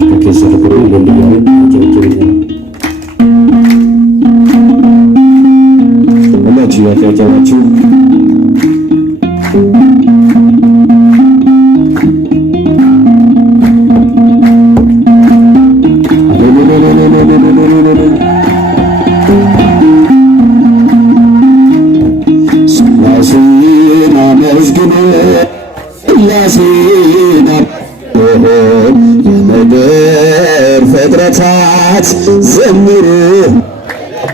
ከከሰረ ሁሉ ለልያለ ጀጀ ሁላችሁ ያጫጫችሁ የምድር ፍጥረታት ዘምሩ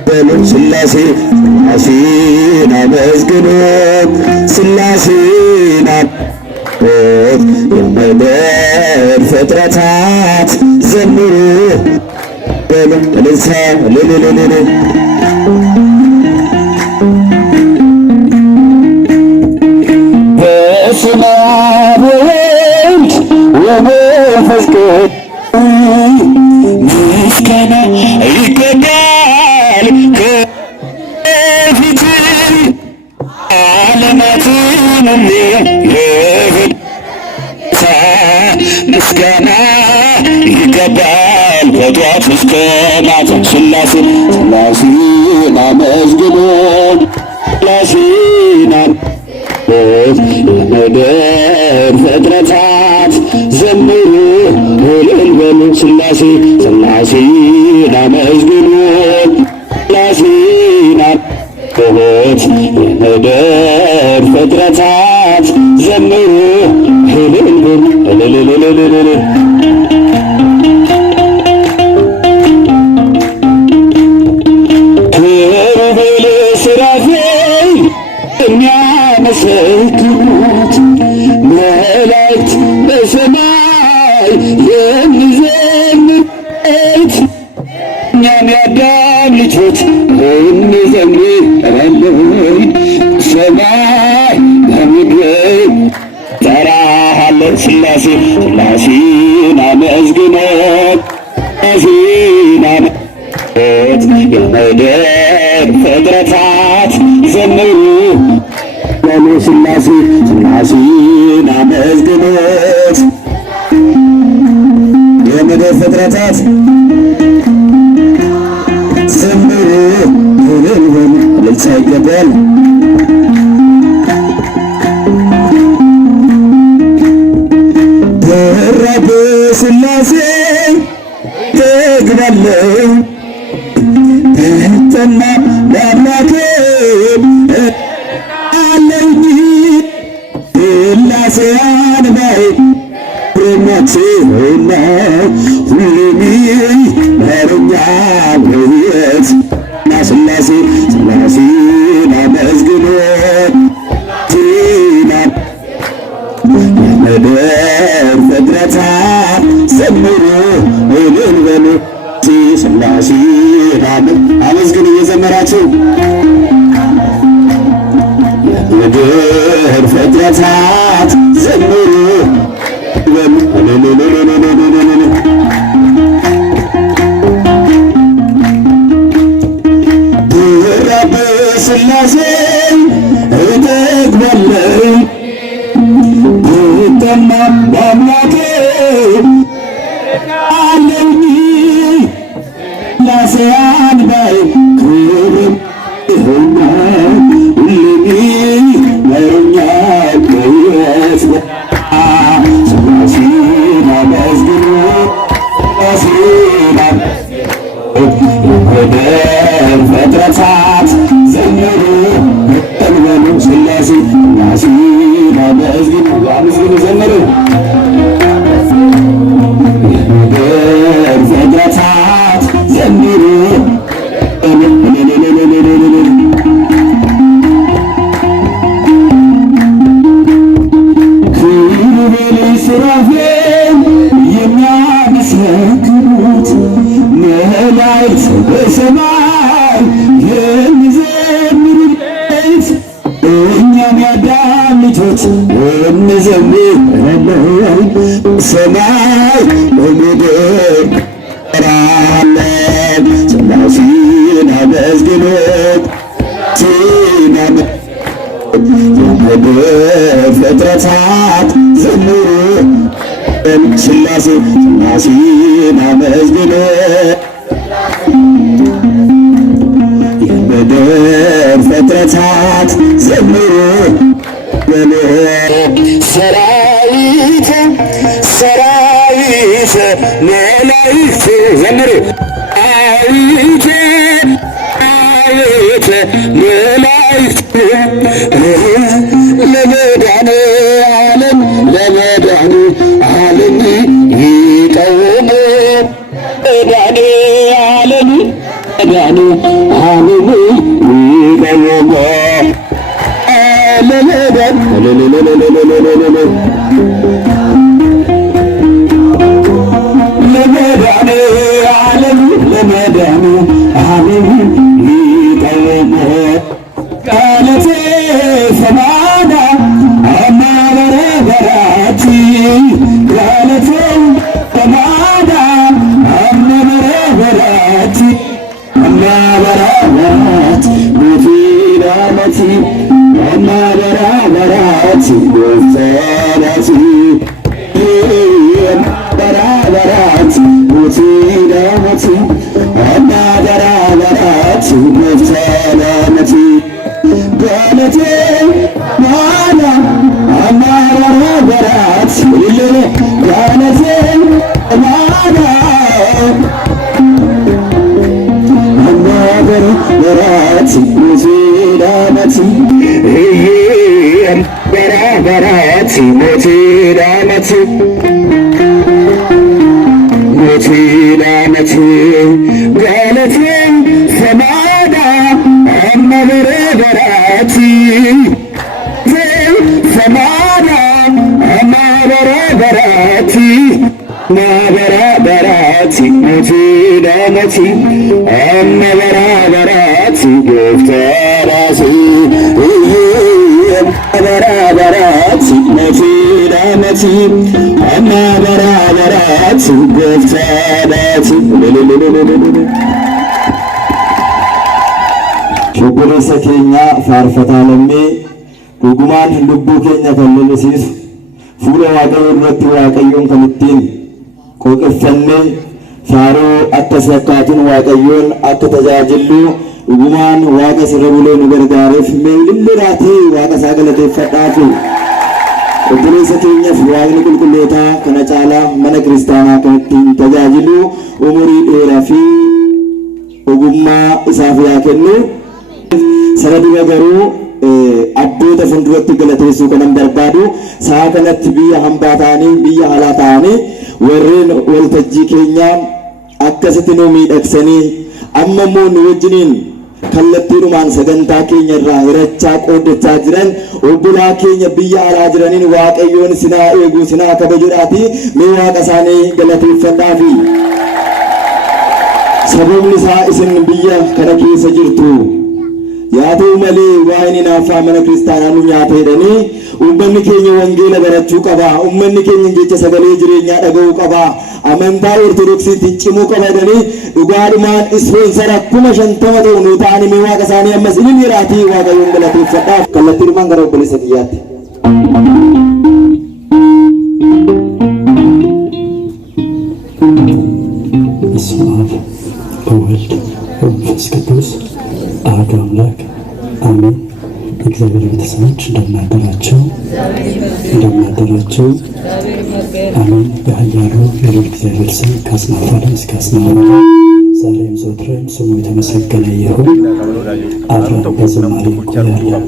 በሉ ሥላሴን አመስግኑ ሥላሴን የምድር ፍጥረታት ዘምሩ በሉ እልልታ ልልልልል በስመ አብ ወወልድ ወመንፈስ ቅዱስ ምስጋና ይገባል ከፊት ዓለማትን ምስጋና ይገባል ከጧት እስከ ማታ ሥላሴን አመስግኑ ሥላሴን የምድር ፍጥረታት ዘምሩ እልል በሉ ሥላሴን አመስግኑ ሥላሴን የምድር ፍጥረታት ዘምሩ እልል በሉ ኪሩቤል ሱራፌል የሚያመሰግኑት መላእክት በሰማይ የሚዘምሩት እኛም የአዳም ልጆች እንዘምራለን ሰማይ በምድር ጠራሃለን ሥላሴን አመስግኑ ሥላሴን የምድር ፍጥረታት ዘምሩ በሉ ሥላሴን አመስግኑት የምድር ፍጥረታት ዘምሩ እልል በሉ እልልታ ይገባል በራብ ሥላሴ እጠግባለሁ በጠማ ለአምላኬ አለኝ ሥላሴ አንባዬ ረኛችሁና ሁሉም ይመሩኛል በሕይወት ሥላሴን አመስግኑ የምድር ፍጥረታት ዘምሩ እልል በሉ ሥላሴን አመስግኑ እየዘመራችሁ የምድር ፍጥረታት ዘምሩ ብራብ ሥላሴን እጠግባለሁ ብጠማም በአምላኬ አለኝ ሥላሴ አንባዬ ክብር ይሁና ሁሉም ይመሩኛል በሕይወት ሥላሴን አመስግኑ ሥላሴን የምድር ፍጥረታት ዘምሩ እልል በሉ ሥላሴን አመስግኑ ዘምሩ የምድር ፍጥረታት ዘምሩ ኪሩቤል ሱራፌል የሚያመሰግኑት መላእክት በሰማይ የሚዘምሩለት እኛም የአዳም ልጆች እንዘምራለን ሰማይ በምድር ጠራሃለን ሥላሴን አመስግኑ የምድር ፍጥረታት ዘምሩ ሥላሴ ሥላሴን አመስግኑ የምድር ፍጥረታት ዘምሩ በሉ ሰራዊት ሰራዊት መላእክት ዘምሩ አዊት አዊት መላእክት ለመዳን ዓለም ለመዳን ዓለም ይቀውሙ መዳን ዓለም መዳን ዓለም ይቀውሙ ለመዳን ለመዳን ዓለም ለመዳን ዓለም ይቀውሙ ቃለቴ ሰማዳ አማበረ በራቲ ቃለቴ ሰማዳ አማበረ በራቲ አማበረ በራቲ ሙፊዳመቲ አማበረ በራቲ ወሰራቲ አማበረ በራቲ ሙፊዳመቲ አማበረ በራቲ ወሰራቲ ቃለቴ ማላ አማራ በራት ይልለ ቃለቴ ማላ አማራ በራት ሙዚዳመቲ በራት ሙዚዳመቲ ሙዚዳመቲ ቃለቴ ሰማዳ አማራ በራት ሰማዳ አማራ በራት ማበራ በራት ሙዚዳመቲ አማራ በራት ጎፍተራሲ አማራ በራት ሙዚዳመቲ አማራ በራት ጎፍተራሲ obboleessa keenya faarfataa lammee dhugumaan lubbuu keenya kan lolisiisu fuula waaqayyoo irratti waaqayyoon kan ittiin qoqeffannee faaruu akka sakkaatiin waaqayyoon akka tajaajillu dhugumaan waaqa sirra bulee nu gargaareef mee lilliraatee waaqa isaa galateeffadhaafi obboleessa keenyaaf waaqni qulqullootaa kana caalaa mana kiristaanaa kan ittiin tajaajilu umurii dheeraa fi ogummaa isaaf yaa kennu Saradura garuu abboota fuulduratti galateessuu kanan barbaadu sa'a kanatti biyya hambaa ta'anii biyya alaa ta'anii warreen waltajjii keenya akkasitti nu miidhagsanii amma immoo nu wajjiniin kallattiidhumaan sagantaa keenya irraa hirachaa qooddachaa jiran obbolaa keenya biyya alaa jiraniin waaqayyoon sinaa eeguu sinaa kabajuudhaati mee waaqa isaanii galateeffadhaafi sababni isaa isin biyya kana keessa jirtu yaatu malee waa'ee naafaa mana kiristaanaa nu nyaata jedhanii ummanni keenya wangeela barachuu qaba ummanni keenya jecha sagalee jireenyaa dhaga'uu qaba amantaa ortodoksiitti cimuu qaba jedhanii dhugaadhumaan ispoonsara 50 ta'u nu ta'anii mee waaqa isaanii ammas inni miraatii waaqayyoon galateeffadhaaf kallattiidhumaan gara obboleessa kiyyaatti. በስመ አብ ወወልድ ወመንፈስ ቅዱስ አሐዱ አምላክ አሜን። እግዚአብሔር ቤተሰቦች እንደምናደራችሁ አሜን። በኃያሉ የልዑል እግዚአብሔር ስም ከአጽናፈ ዓለም እስከ አጽናፈ ዓለም ዛሬም ዘወትርም ስሙ የተመሰገነ ይሁን። አብረን በዝማሬ እንቆያለን። ሰላም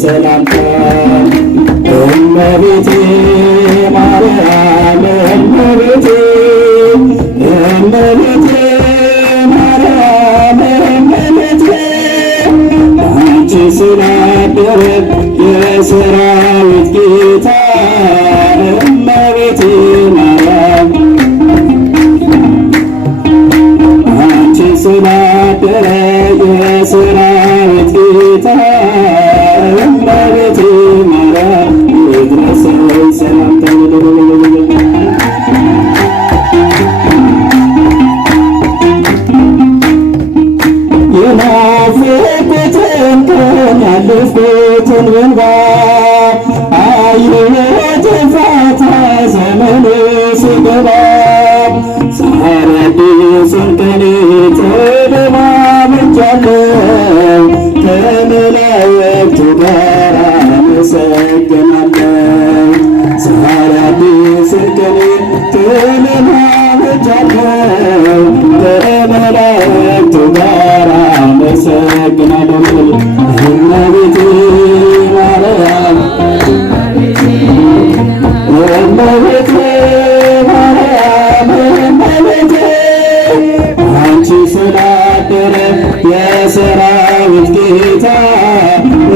ሰላምታ እመቤቴ ማርያም እመቤቴ እመቤቴ ማርያም እመቤቴ አንቺ ስላደረ የሰራዊት ጌታ እመቤቴ ማርያም አንቺ ስላደረ የሰራዊት ጌታ እመቤቴ ማርያም ይድረሰኝ ሰላምታ የናፈቁትን ቀን ያለፍኩትን እንባ አየሁት ፋታ ዘመኑ ሲገባ ዛሬ አዲሱን ቀን ተለማምጃለሁ ከመላእክቱ ጋር አመሰግናለሁ ዛሬ አዲሱን ቀን ተለማምጃለሁ ከመላእክቱ ጋር አመሰግናለሁ እመቤቴ ማርያም እመቤቴ ማርያም እመቤቴ አንቺ ስላደረ የሰራዊት ጌታ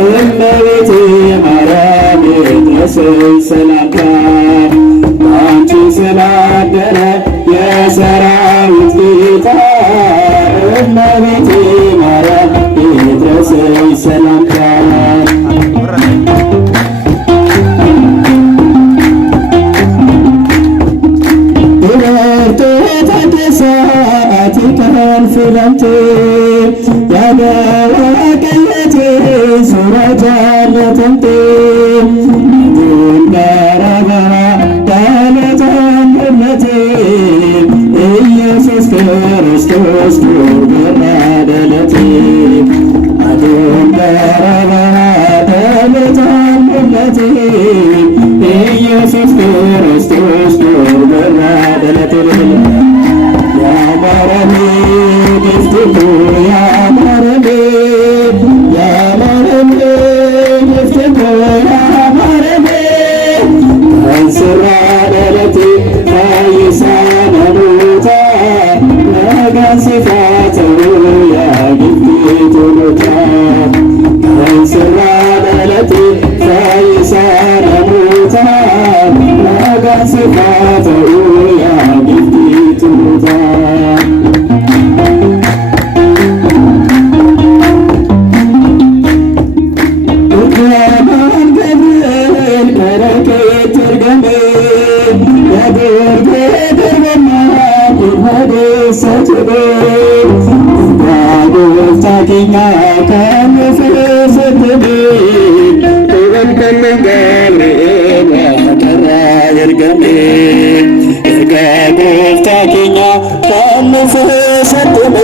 እመቤቴ ማርያም ይድረሰኝ ሰላምታ አንቺ ስላደረ የሰራዊት ጌታ እመቤቴ ማርያም ይድረሰኝ ሰላምታ ፍለምቴ ያለዋቀየቴ ሱረጃለተንቴ ድንበረበራ ዳለተንብነቴ ኢየሱስ ክርስቶስ ዱርበራደለቴ ድንበረበራ ዳለተንብነቴ ኢየሱስ ክርስቶስ ዱርበራደለቴ ያማረኔ ግፍትኩ ያማረኔ ያማረኔ ግፍትኩ ያማረኔ እንስራ ደለቴ ታይሳነኑታ ነጋን ሲፋተው ያግፍት ቶሎታ እንስራ ደለቴ ታይሳነኑታ ነጋን ሲፋተው ያግፍት ቶሎታ ታኪኛ ከምፍስትብ ተበልከልን ገብርኤል ያጠራ ይርገሜ እርገጎፍታኪኛ ከምፍስትብ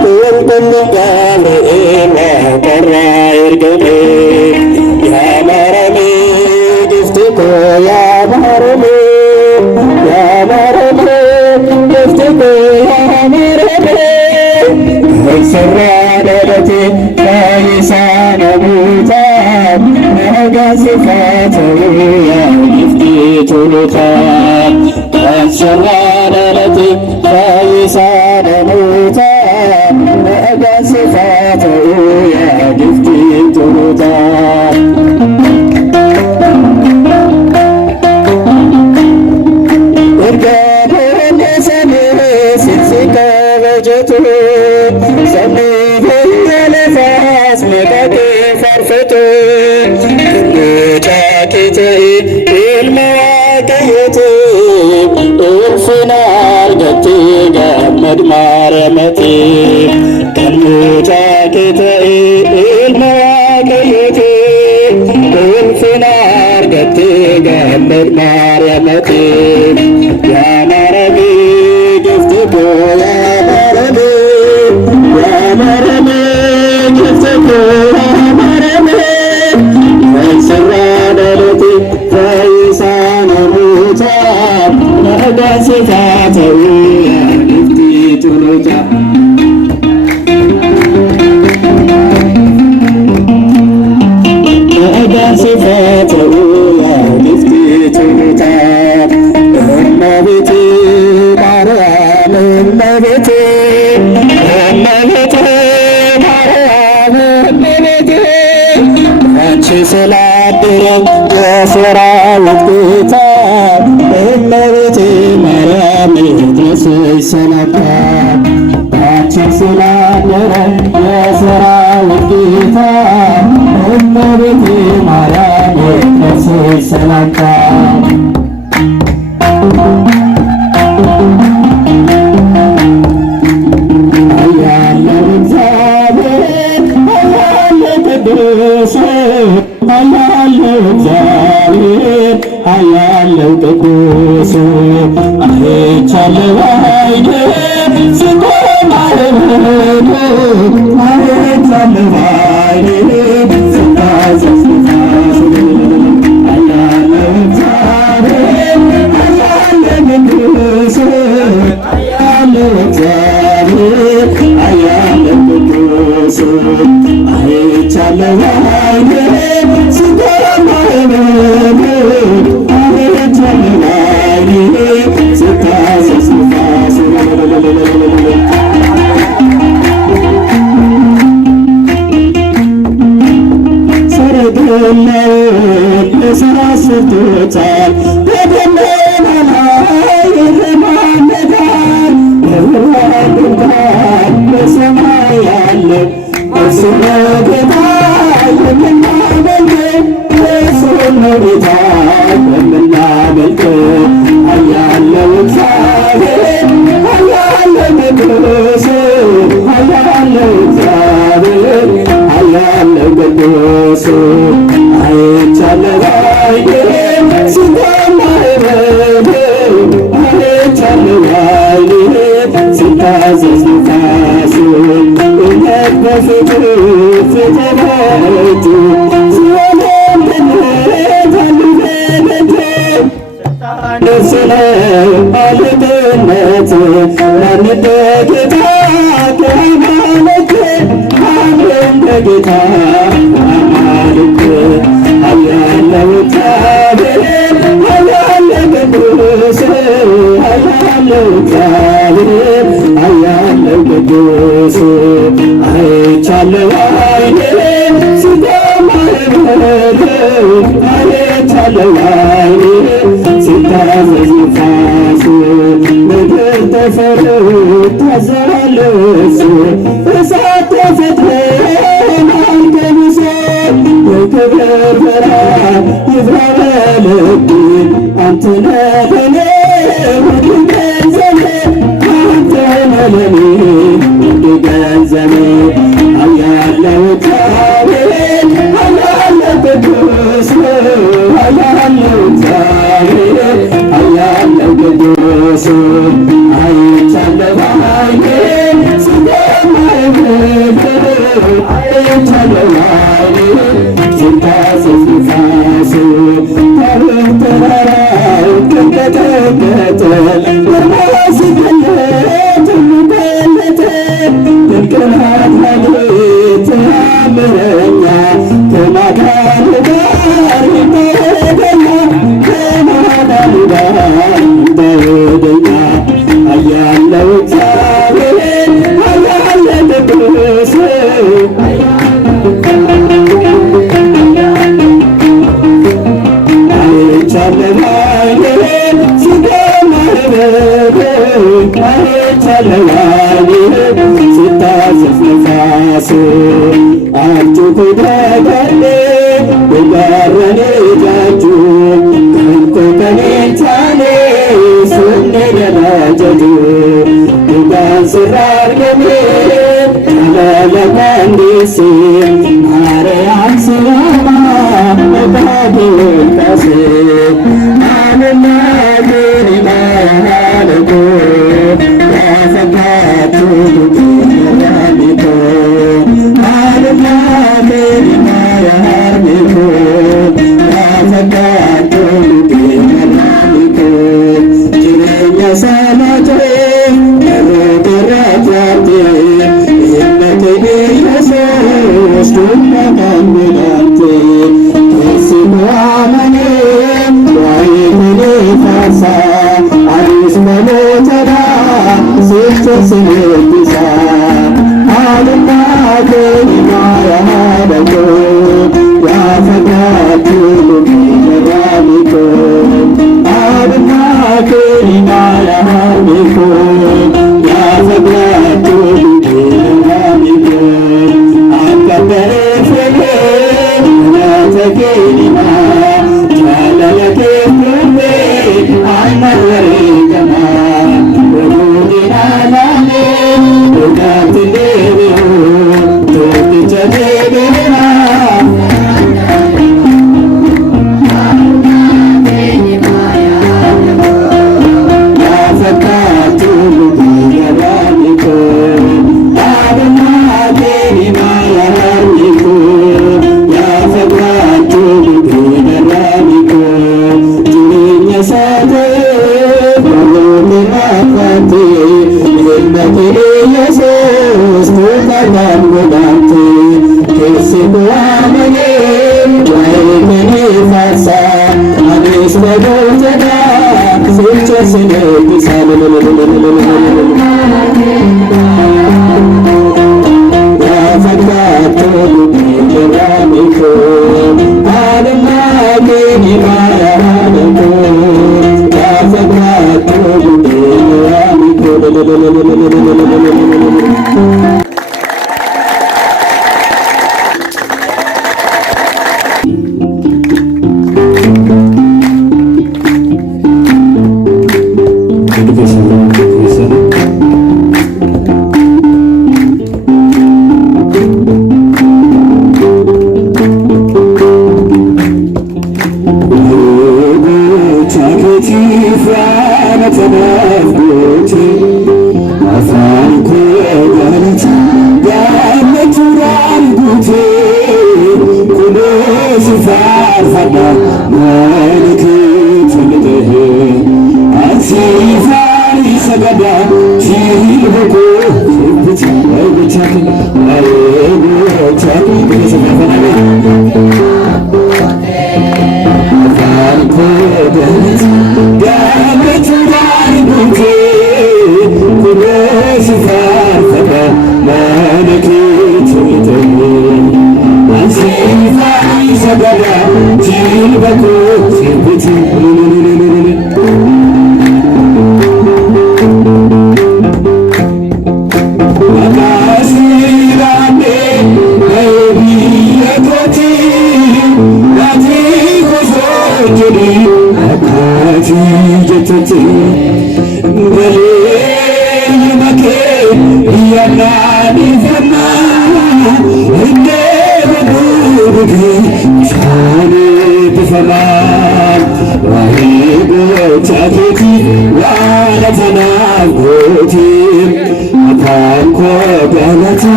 ተበልከልን ገብርኤል ያጠራ ይርገሜ ያማረሜ ግፍትኮ ያማረሜ ያማረሜ ግፍትኮ ያማረሜ እንስራ ደለቴ ታይሳነ ሙታ ነጋን ሲፋተው ያግፍት ቶሎታ እንስራ ደለቴ ታይሳነ ሙታ ነጋን ሲፋተው ያግፍት ቶሎታ ጫቂት ኢልመዋቀየት እልፍናርገት ገመድ ማረመት ጫቂት ኢልመዋቀየት እልፍናርገት ገመድ ማረመት ያማረቢ ግፍትኮ ያማረቢ ያማረቢ ግፍትኮ ያማረቢ እንስራ ደለቴ ታይሳነ ሙታ ነጋን ሲፋተው ያግፍት ቶሎታ ስላደረ የሰራዊት ጌታ እመቤቴ ማርያም ይድረስሽ ሰላምታ አንቺ ስላደረ የሰራዊት ጌታ እመቤቴ ማርያም ይድረስሽ ሰላምታ አያለው ቅዱስ አይቻለው አይኔ ስቆም አይቻለው አይኔ ስታዘዝ አያለው እግዚአብሔር አያለው ቅዱስ አያለው እግዚአብሔር አያለው ቅዱስ አይቻለው አይኔ ስቆም ሰራስቶታል በደመና ላይ ይረማመዳል በወርቃል በሰማይ ያለ እሱ ነው ጌታ የምናመልከው እሱ ነው ጌታ የምናመልከው አያለው እግዚአብሔር አያለው ቅዱስ አያለው እግዚአብሔር አያለው ቅዱስ አይቻለው አይኔ ስቆም አይቻለው አይኔ ሲታዘዝ ንፋሱ እውነት በፍቅር ፍትሐቱ ሲሆንም ድነት አንድነት ስለ አልቅነት ማንደ ጌታ ከሃይማኖት አምረን በጌታ አማልክ አያለው እግዚአብሔር አያለው ቅዱስ አያለው እግዚአብሔር አያለው ቅዱስ አይቻለው አይኔ ስቆም አይቻለው አይኔ ሲታዘዝ ንፋሱ ምድር ተፈሩ ታዘራለች እሳት ተፈጥሯል ከብሶ የክብር ብርሃን ይብራ በልቤ አንተ ነህ ለኔ ውድ ገንዘቤ አንተ ነህ ለኔ ውድ ገንዘቤ አያለው እግዚአብሔር አያለው ቅዱስ አያለው እግዚአብሔር አያለው ቅዱስ አይቻለው አይኔ ስቆም አይቻለው አይኔ ሲታዘዝ ንፋሱ ተራራው ተንቀጠቀጠ በማስገኘት ገለጠ ድንቅ ናት ኃይልህ ተአምረኛ ከማዳን ጋር ይደረገኛ ከማዳን ጋር ይደረገኛ አያለው እግዚአብሔር አያለው ቅዱስ አይቻለው አይኔ ስቆም አይቻለው አይኔ ሲታዘዝ ንፋሱ አርቱ ኩደገሌ በጋረኔ ጃጁ ከንኮ ከኔቻኔ ሱኔ ገላጀጁ ዱጋን ስራር ገሜ አለለቀንዲሲ አርያም ሲያማ መባጌልቀሴ አምና ግሪማ ያለጎ ያፈጋቱ ያሚቶ አምና ግሪማ ያሚቶ ያፈጋቱ ያሚቶ ጅሬኛ ሰላቴ ረገራጃቴ ይመቴ ኢየሱስ ዱማ ካምናቴ ሲማ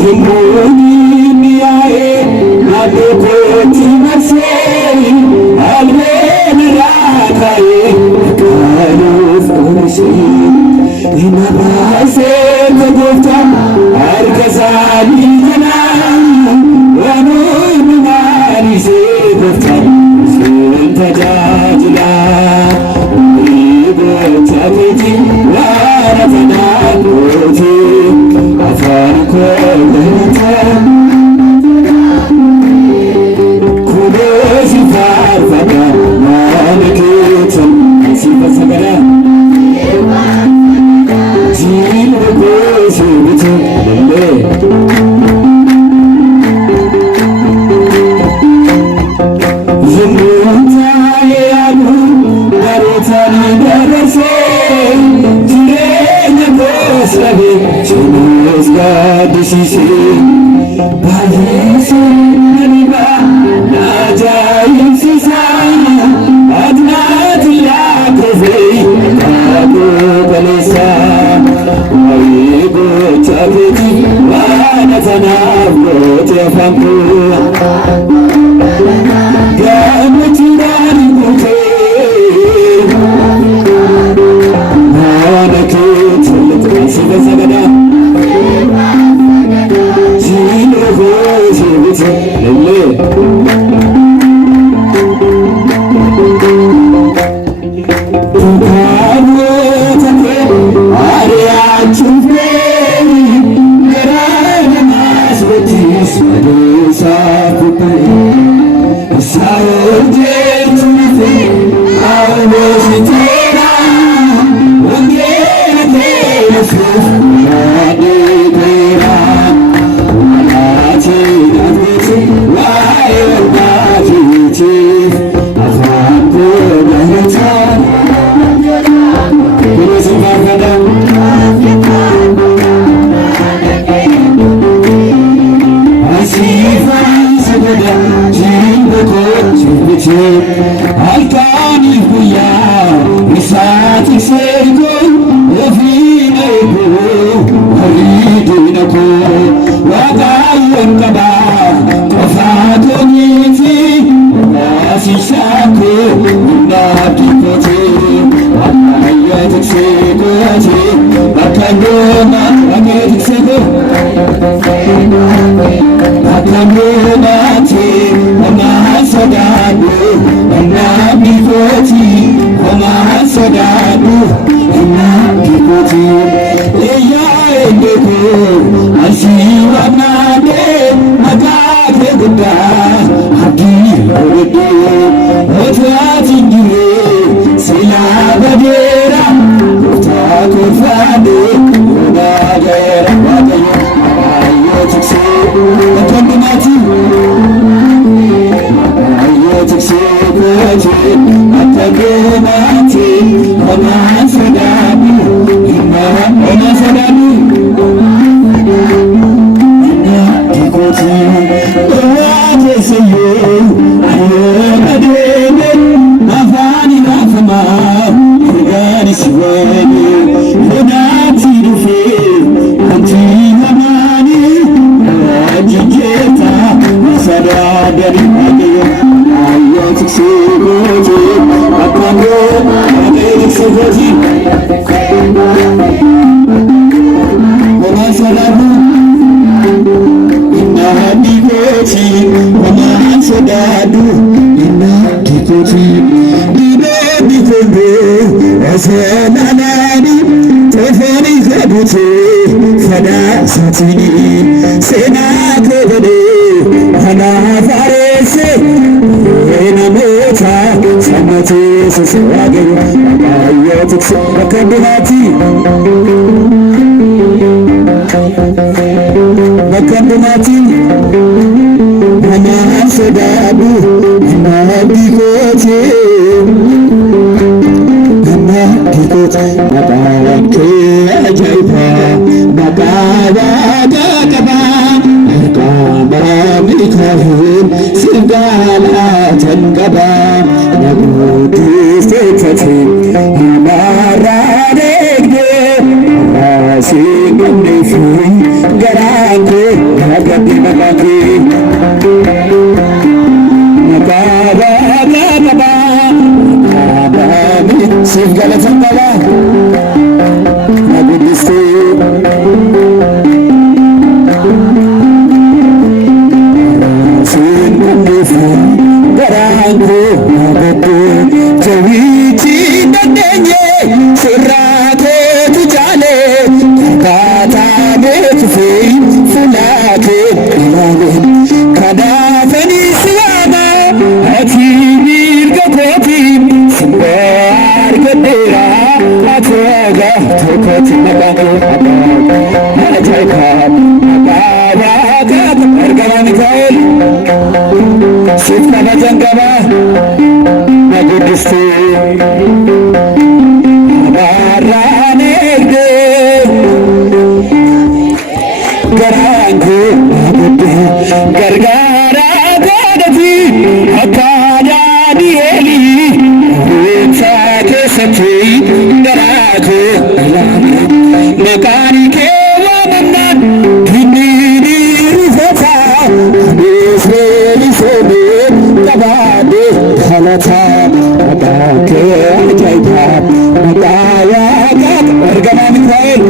Yimuni niyae, qalbeen raakaye kanuuf qorshee ina baasee goofta harka isaanii jalaa waanuma maanisee goofta siin tajaajila gocha keeti waan afanaa gooti afaan koo galata kunuunsi faarfata waan keetan sifa sagala jiru gosi bitu lalle zumbuta yaadu baretani darase jirenya gosabe chinus gadisise balise naniba najayinsisa adnati lakove kago balisa wayigo chabeti wanatanaboti afanku gamutirani kuke Sagada Jino Hoshi Vita Lele Tukabo Take Aria Chufre Gerana Masbetis Adusa Kupe Saoje Tumife Aonositera Alkani huya misati sergo ofine go haridina ko wadayen kaba kofato niti asishako nadikote ayat sekote bakandona aget seko bakandona te Sadadu, Nabi Koti, Oma Sadadu, Nabi Koti, Eya Endeko, Asiwa Nade, Magade Buddha, Hadi Odo, Otati Gire, Sila Badera, Otako Fade, Odagera, Wadayo, Ayotikse, Otondimati, Tiksekote, Atagonati, Ona Sadadu, Ona Sadadu, Ona Tikoti, Oate Seyo, Ayona Dene, Nafani Nafama, Yugani Siwani, Yonati Dufe, Anti Hamani, Ajiketa, Sadadari Magayo, Tiksekote, Akango, Tiksekote, Ona Sadadu, Inna Dikoti, Ona Sadadu, Inna Dikoti, Dine Dikombe, Esenanani, Tefani Kabuti, Fada Satini, Sena Kevade, Hana Farese, Enamota, Samati, Saswagin, Ayotik, Bakandinati, Bakandinati, Hana Sadadu, Hana Dikoti, Hana Dikoti, Bakawake, Ajaipa, Bakawa, Gagaba, Mikahun, Singala, Tangaba, Nagudi, Fekati, Himarade, Singunifu, Garante, Nagadi, Nagaba, Nagaba, siif galatan qaba na guddistee siin kunniifu garaan koo na guddee jawiichi dandeenye sirraa kootu jaalee akkaataa beekufee fuulaa kee ilaaleen kanaafanii si waama ati mirga kootiin simboo argadheera atooga tokkotti naqamee ajaa'ikaa waaqa ergamaa Mikaa'el siif kabajan qaba na guddistee abaarraan eegdee garaan koo na guddee gargaaraa godhati akka Daani'eelii beeksaa keessatti garaa koo ilaale maqaan kee waamamnaan dinniini rifataa adeesee soomee qabaadhee dhalataa maqaa kee ajaa'ibaa maqaa waaqa ergamaa Mikaa'el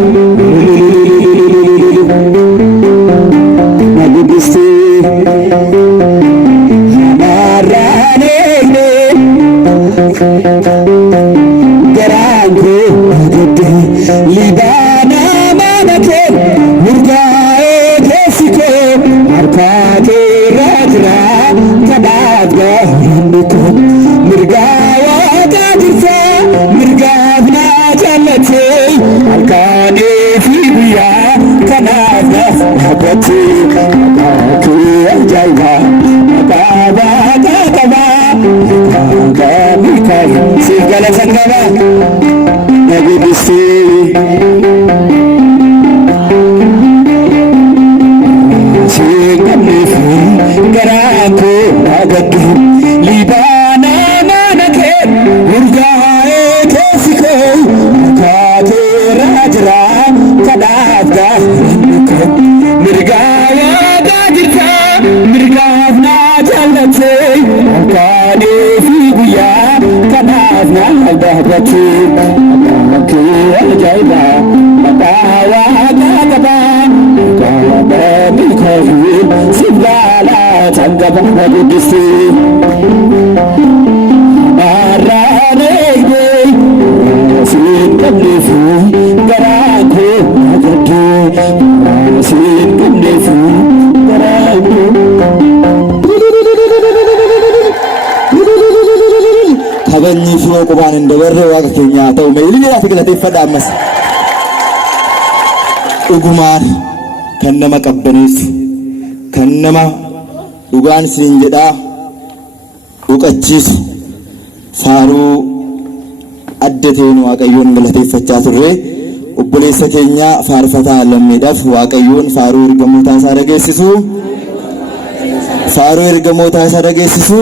na guddistee abaarraan eegdee garaan koo na guddee libaanaa mana kee murgaa'ee keessi koo harkaa keerraa jira kadhaat gaaranni koo mirgaa waaqaa jirta mirgaaf naa jaallatee halkanii fi guyyaa kanaaf naaf dhaabbattee maqaa kee ajaa'ibaa maqaa waaqaa qabaa maqaa Mikaa'el siif galatan qaba na guddistee siin qabneefu garaa koo na gaddee libaanaa mana kee urgaa'ee keessi koo harkaa keerraa jira kadhaaf gaaranni koo mirgaa waaqaa jirta mirgaaf naa jaallatee halkanii fi guyyaa kanaaf naa dhaabbattee maqaa kee ajaa'ibaa maqaa waaqaa qabaa maqaa Mikaa'el siif galatan qaba na guddistee abaarraan eegdee siin qabneefu garaan koo na gaddee siin qabneefu garaan koo kabanyii fi qubaan hin dabarre waaqa keenya haa ta'u meelii jedhaati galateeffadha ammas dhugumaan kan nama qabbaneessu kan nama dhugaan siin jedhaa dhuqachiisu faaruu adda ta'een waaqayyoon galateeffachaa turre obboleessa keenya faarfataa lammiidhaaf waaqayyoon faaruu ergamootaa isaa dhageessisu faaruu ergamootaa isaa dhageessisu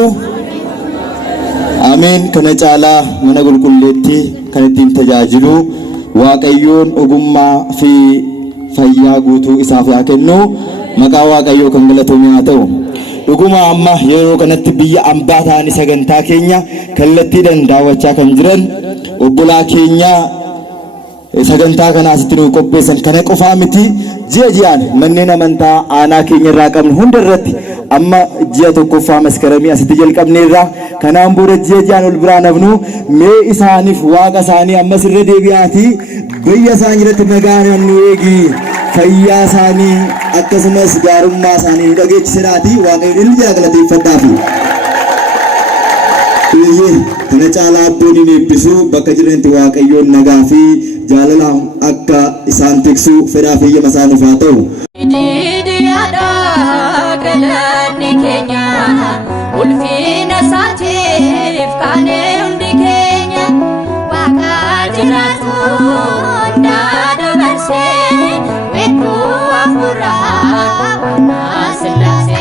ameen kana caalaa mana qulqulleetti kan ittiin tajaajilu waaqayyoon ogummaa fi fayyaa guutuu isaaf haa kennu maqaa waaqayyoo kan galatamu haa ta'u dhuguma amma yeroo kanatti biyya ambaa ta'anii sagantaa keenya kallattiidhaan daawwachaa kan jiran obbolaa keenya sagantaa kana asitti nu qopheessan kana qofaa miti ji'a ji'aan manneen amantaa aanaa keenya irraa qabnu hunda irratti amma ji'a tokkoffaa maskaramii asitti jalqabneerra kanaan booda ji'a ji'aan ol biraa nafnu mee isaaniif waaqa isaanii ammas irra deebi'aatii biyya isaanii irratti nagaan nu eegi fayyaa isaanii akkasumas gaarummaa isaanii dhageessisaati waaqayyoon inni jira galateeffadhaafi kana caalaa abboon hin eebbisu bakka jiranitti waaqayyoon nagaa fi jaalala akka isaan tiksu fedhaa fi eeyyama isaaniif haa ta'u. Galanni keenya ulfina isaatiif kaanee hundi keenya waaqa jiraatu hundaa dabarsee beekuu hafuuraa Sillaasee.